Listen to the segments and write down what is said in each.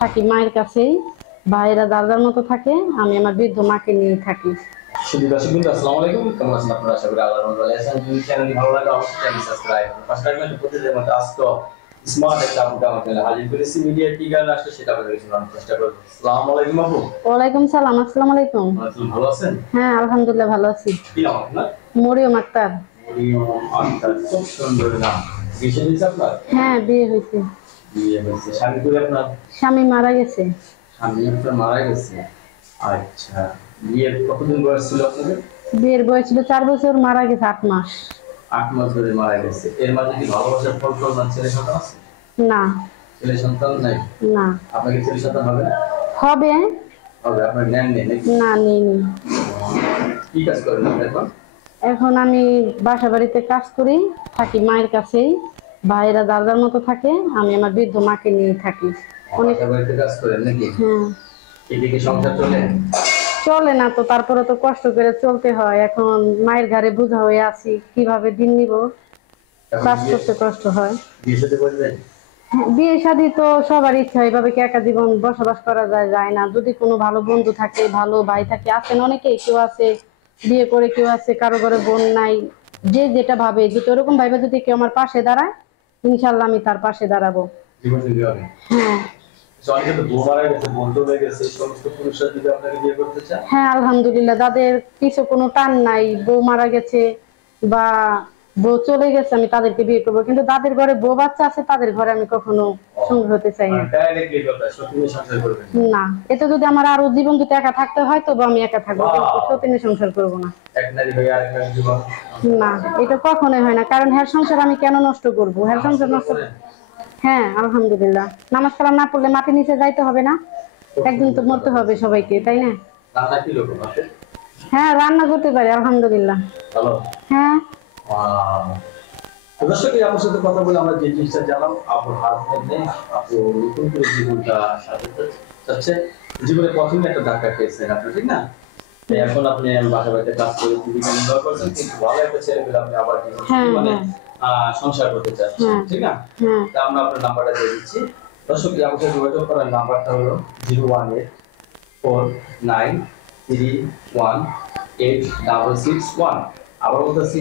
থাকি মায়ের কাছেই। ভাইয়েরা দাদার মতো থাকে, আমি আমার বৃদ্ধ মাকে নিয়ে থাকি। শুধু দর্শক বিন্দু আসসালামু আলাইকুম, কেমন আছেন আপনারা? আশা করি আল্লাহর রহমতে ভালো আছেন। যদি চ্যানেলটি ভালো লাগে অবশ্যই চ্যানেল সাবস্ক্রাইব করুন। ফার্স্ট টাইম প্রতিদিনের মতো আজকে স্মার্ট একটা আপুকে আমার চ্যানেলে হাজির করেছি। মিডিয়া কি গান আসছে সেটা আপনাদের শোনানোর চেষ্টা করব। আসসালামু আলাইকুম আপু। ওয়ালাইকুম সালাম। আসসালামু আলাইকুম। ভালো আছেন? হ্যাঁ, আলহামদুলিল্লাহ ভালো আছি। কি নাম আপনার? মরিয়ম আক্তার। মরিয়ম আক্তার, খুব সুন্দর নাম। বিয়ে হয়েছে আপনার? হ্যাঁ, বিয়ে হয়েছে। বিয়ে হয়েছে। স্বামী কই আপনার? স্বামী মারা গেছে। স্বামী আপনার মারা গেছে। আচ্ছা, বিয়ের কতদিন বয়স ছিল আপনাদের? বিয়ের বয়স ছিল 4 বছর, মারা গেছে 8 মাস। 8 মাস ধরে মারা গেছে। এর মাঝে কি ভালোবাসার ফল না ছেলে সন্তান আছে? না। ছেলে সন্তান নাই? না। আপনার কি ছেলে সন্তান হবে? হবে। হবে, আপনার জ্ঞান নেই নাকি? না, নেইনি। কি কাজ করেন আপনি এখন? এখন আমি বাসা বাড়িতে কাজ করি, থাকি মায়ের কাছেই। ভাইয়েরা দাদার মতো থাকে, আমি আমার বৃদ্ধ মাকে নিয়ে থাকি। অনেক। বাসা বাড়িতে কাজ করেন নাকি? হ্যাঁ। এদিকে সংসার চলে? চলে না তো, তারপরে তো কষ্ট করে চলতে হয়। এখন মায়ের ঘাড়ে বোঝা হয়ে আছি, কিভাবে দিন নিব, কাজ করতে কষ্ট হয়। বিয়ে সাথে করবেন? হ্যাঁ, বিয়ে শাদী তো সবার ইচ্ছা, এভাবে কি একা জীবন বসবাস করা যায়? যায় না। যদি কোনো ভালো বন্ধু থাকে, ভালো ভাই থাকে, আছেন অনেকেই, কেউ আছে বিয়ে করে, কেউ আছে কারো ঘরে বোন নাই। যে যেটা ভাবে, যদি ওরকম ভাবে যদি কেউ আমার পাশে দাঁড়ায়, ইনশাল্লাহ আমি তার পাশে দাঁড়াবো। জীবন সঙ্গী হবে? হ্যাঁ। অনেকে তো বউ মারা গেছে, বন্ধু হয়ে গেছে, এই সমস্ত পুরুষরা যদি আপনাকে বিয়ে করতে চায়? হ্যাঁ, আলহামদুলিল্লাহ, তাদের কিছু কোনো টান নাই। বউ মারা গেছে বা বউ চলে গেছে, আমি তাদেরকে বিয়ে করবো। কিন্তু তাদের ঘরে বউ বাচ্চা আছে, তাদের ঘরে আমি কখনো সঙ্গী হতে চাই না। ডাইরেক্টলি কথা, সত্যি সংসার করবেন না, এতে যদি আমার আরো জীবন যদি একা থাকতে হয়, তবে আমি একা থাকবো, কিন্তু সতীনে সংসার করবো না। এক নারী হয়ে আরেক নারী জীবন? না, এটা কখনোই হয় না। কারণ হ্যার সংসার আমি কেন নষ্ট করবো? হ্যার সংসার নষ্ট। হ্যাঁ, আলহামদুলিল্লাহ। নামাজ কালাম না পড়লে মাটির নিচে যাইতে হবে না? একদিন তো মরতে হবে সবাইকে, তাই না? রান্না কি রকম আছে? হ্যাঁ, রান্না করতে পারি আলহামদুলিল্লাহ। ভালো। হ্যাঁ। দর্শক, আপনার সাথে কথা বলে আমরা যে জিনিসটা জানলাম, আপুর হাজবেন্ড নেই, আপু নতুন করে জীবনটা সাজাতে চাচ্ছে। জীবনে প্রথমে একটা ধাক্কা খেয়েছেন আপনি, ঠিক না? এখন আপনি বাসা বাড়িতে কাজ করে জীবিকা নির্বাহ করছেন, কিন্তু ভালো একটা ছেলে পেলে আপনি আবার মানে সংসার করতে চাচ্ছেন, ঠিক না? তা আমরা আপনার নাম্বারটা দিয়ে দিচ্ছি। দর্শক, আপনার সাথে যোগাযোগ করার নাম্বারটা হলো 01849318661। আবার বলতেছি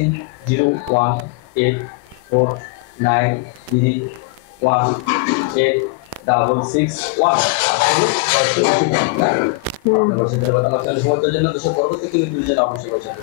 01849318661। আসলে আমার সাথে কথা বলার জন্য, দর্শক পরবর্তী কিন্তু দুজন অবশ্যই পছন্দ